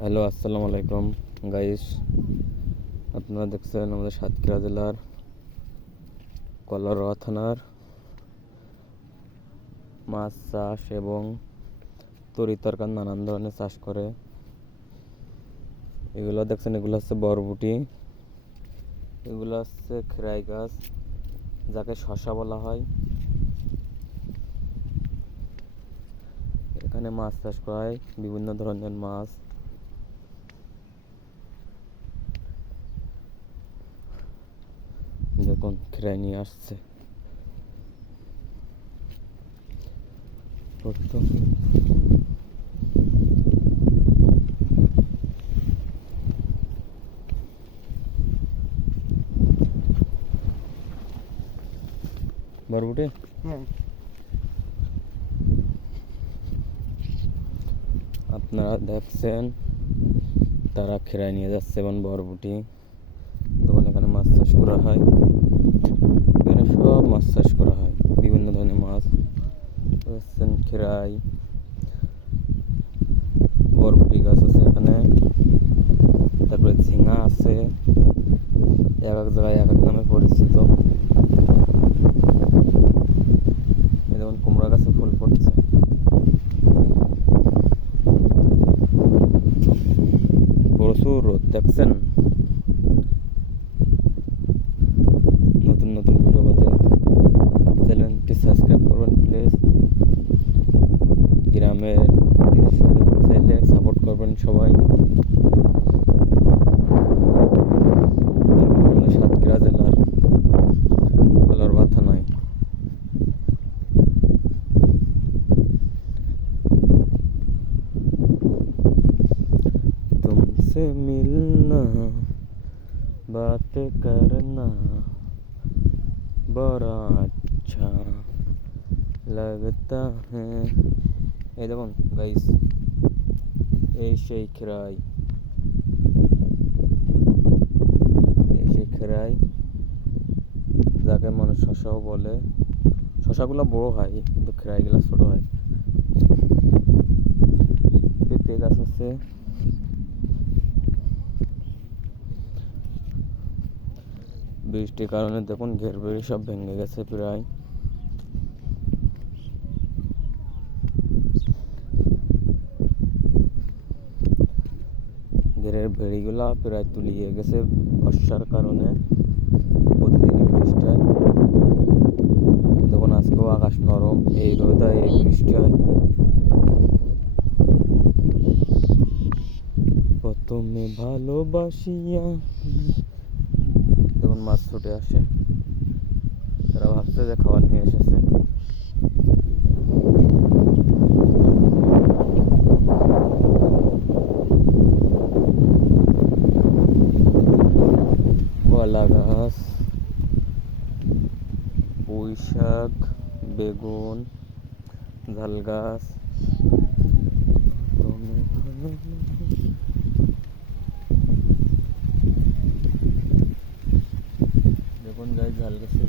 Hello, আসসালামু আলাইকুম guys. আপনারা দেখছেন আমাদের সাতক্ষীরা জেলার কলারোয়া থানার মাছ চাষ এবং তরিতরকার নানান ধরনের চাষ করে। এগুলো দেখছেন, এগুলো হচ্ছে বরবটি, এগুলো হচ্ছে খেরাই গাছ, যাকে শসা বলা হয়। এখানে মাছ চাষ করা হয়, বিভিন্ন ধরনের মাছ। দেখুন, খেরাই নিয়ে আসছে। বরবটি আপনারা দেখছেন, তারা খেরাই নিয়ে যাচ্ছে এবং বরবটি। তখন এখানে মাছ চাষ করা হয়, এখানে সব মাছ চাষ করা হয়, বিভিন্ন ধরনের মাছ দেখছেন। খেরাই, বরবটি গাছ আছে এখানে, তারপরে ঝিঙা আছে, এক এক জায়গায় এক এক নামে পরিচিত। যেমন কুমড়া গাছে ফুল ফুটছে। প্রচুর রোদ দেখছেন। নতুন নতুন ভিডিও পেতে চ্যানেলটি সাবস্ক্রাইব করবেন প্লিজ। গ্রামের দৃশ্য দেখতে চাইলে সাপোর্ট করবেন সবাই। আমাদের সাতক্ষীরা জেলার কলারোয়া থানায়। तुमसे मिलना बात करना बड़ा अच्छा लगता है। এই দেখুন গাইস, এই সেই খেরাই, যাকে মানুষ শসাও বলে। শসাগুলো বড় হয় কিন্তু খেরাইগুলো ছোট হয়। পেঁপে গাছ আছে, বৃষ্টির কারণে দেখুন ঘের বেড়ি সব ভেঙে গেছে প্রায়। ঘেরের ভেড়িগুলা প্রায় তুলিয়ে গেছে বর্ষার কারণে, প্রতিদিনই বৃষ্টি হয়। দেখুন আজকেও আকাশ নরম, এই রোদায় এই বৃষ্টি হয়। প্রথমে ভালোবাসিয়া, দেখুন মাছ ছুটে আসে, তারা ভাবছে যে খাবার নিয়ে এসেছে। কলা গাছ, পুঁই শাক, বেগুন, ঝাল গাছ। দেখুন গাছ ঝাল গাছে